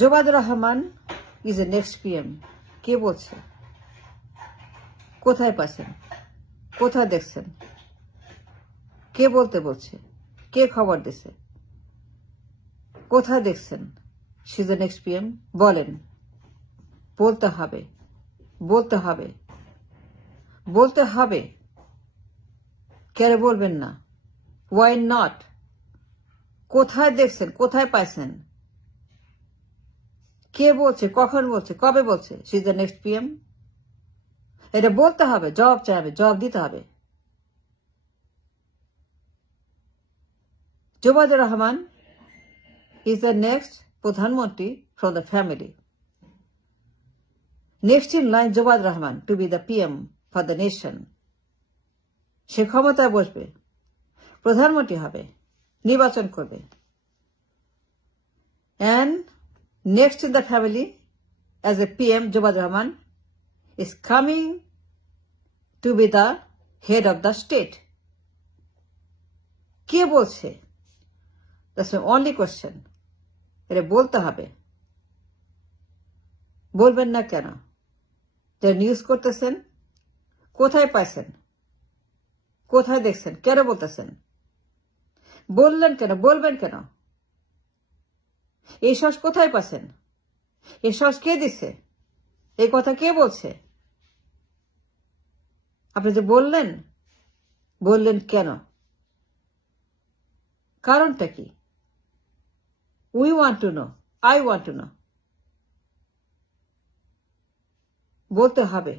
জোবায়দা Rahman is a next PM. কে বলছে? কোথায় পাচ্ছেন? কোথায় দেখছেন? কে বলতে বলছে? কে খবর দিছে? কোথায় দেখছেন she is a next PM? বলেন। বলতে হবে, বলতে হবে, বলতে হবে। কেন বলবেন না? Why not? কোথায় দেখছেন? কোথায় পাইছেন? কে বলছে? কখন বলছে? কবে বলছে she is the next PM? এটা বলতে হবে, জবাব চাইবে, জবাব দিতে হবে। জোবায়দা রহমান is the next প্রধানমন্ত্রী from the family. Next in line Zubaida Rahman to be the PM for the nation. সে ক্ষমতায় বসবে, প্রধানমন্ত্রী হবে, নির্বাচন করবে। And next in the family as a PM Zubaida Rahman is coming to be the head of the state. কে বলছে? That's my only question. এটা বলতে হবে। বলবেন না কেন? যারা নিউজ করতেছেন, কোথায় পাইছেন? কোথায় দেখছেন? কেন বলতেছেন? বললেন কেন? বলবেন কেন? এই সাহস কোথায় পাচ্ছেন? এই সাহস কে দিচ্ছে? এই কথা কে বলছে? আপনি যে বললেন, বললেন কেন? কারণটা কি? We want to know. I want to know. বলতে হবে।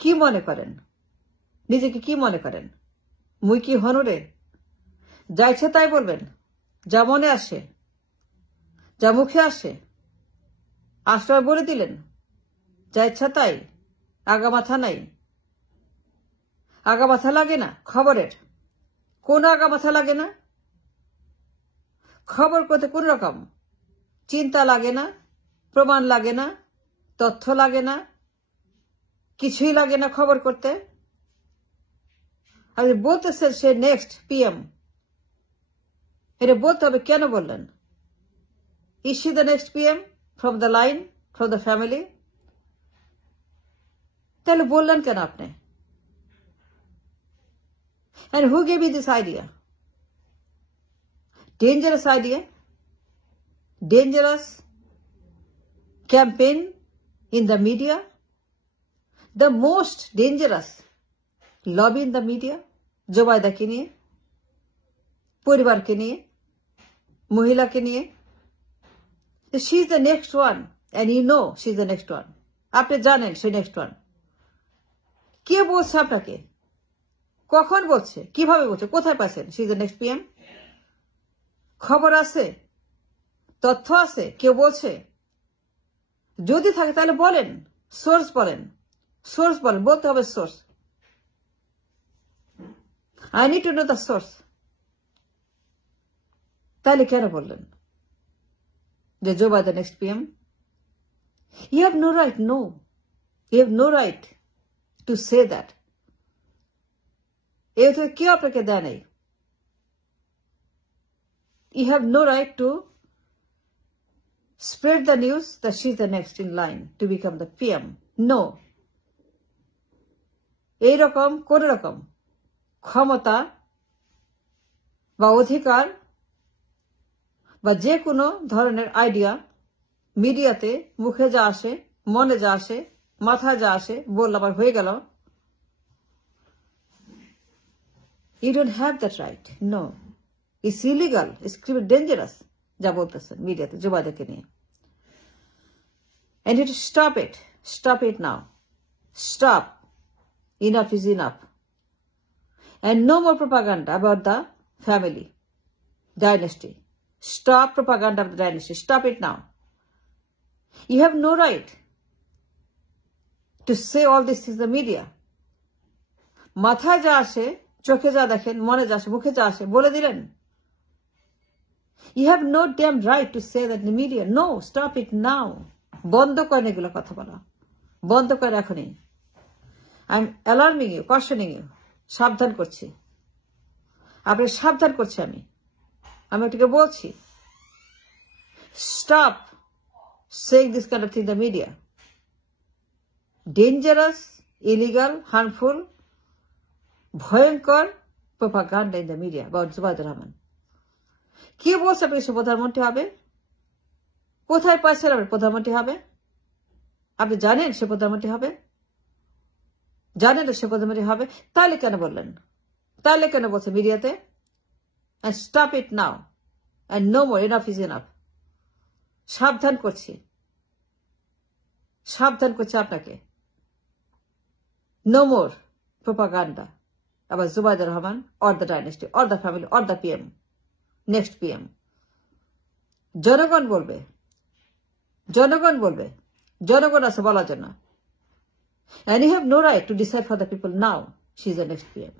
কি মনে করেন? নিজেকে কি মনে করেন? মুই কি হনুরে? যা ইচ্ছে তাই বলবেন, যা মনে আসে, যা মুখে আসে, আশ্রয় বলে দিলেন, যা ইচ্ছা তাই, আগামাথা নাই। আগামাথা লাগে না খবরের? কোন আগামাথা লাগে না? খবর করতে কোন রকম চিন্তা লাগে না, প্রমাণ লাগে না, তথ্য লাগে না, কিছুই লাগে না খবর করতে। আপনি বলতেছেন সে নেক্সট পিএম, এটা বলতে হবে। কেন বললেন? Is she the next PM from the line, from the family? তাহলে বললেন কেন আপনি? And who gave you this idea? Dangerous idea, dangerous campaign in the media, the most dangerous lobby in the media, জোবায়দাকে নিয়ে, পরিবারকে নিয়ে, মহিলাকে নিয়ে। She is the next one and you know she is the next one. আপনি জানেন সে next one. কে বলছে আপনাকে? কখন বলছে? কিভাবে বলছে? কোথায় পাচ্ছেন she is the next PM? খবর আছে, তথ্য আছে, কেউ বলছে? যদি থাকে তাহলে বলেন, সোর্স বলেন, সোর্স বলেন। বলতে হবে source. I need to know the source. তাহলে কেন বললেন যে Zobaida next PM? You have no right, no, you have no right to say that. এই তো কেউ আপনাকে দেয় নাই। You have no right to spread the news that she's the next in line to become the PM. No. এইরকম কোন রকম ক্ষমতা বা অধিকার বা যে কোনো ধরনের আইডিয়া মিডিয়াতে মুখে যা আসে, মনে যা আসে, মাথায় যা আসে, বললাম আর হয়ে গেল। You don't have that right. No. It's illegal. It's dangerous. যা বলতেছেন মিডিয়াতে জোবায়দাকে নিয়ে। And you have to stop it. Stop it now. Stop. Enough is enough. And no more propaganda about the family dynasty. Stop propaganda of the dynasty. Stop it now. You have no right to say all this is the media. মাথায় যা আসে, চোখে যা দেখেন, মনে যা আসে, মুখে যা আসে বলে দিলেন। You have no damn right to say that in the media. No, stop it now. বন্ধ করেন এগুলো কথা বলা। বন্ধ করে এখনই। I'm alarming you, cautioning you. সাবধান করছি। আপনি সাবধান করছি আমি। আমি এটাকে বলছি। Stop saying this kind of thing in the media. Dangerous, illegal, harmful, ভয়ঙ্কর propaganda in the media about Zubaida Rahman. কে বলছে আপনি সে প্রধানমন্ত্রী হবে? কোথায় পাচ্ছেন আপনি প্রধানমন্ত্রী হবে? আপনি জানেন সে প্রধানমন্ত্রী হবে? জানেন সে প্রধানমন্ত্রী হবে? তাহলে কেন বললেন? তাহলে কেন বলছে মিডিয়াতে? And stop it now. And no more. Enough is enough. সাবধান করছি আপনাকে. No more propaganda about Zubaida Rahman or the dynasty or the family or the PM. Next PM. জনগণ বলবে. জনগণ আছে বলার জন্য. And you have no right to decide for the people now. She is the next PM.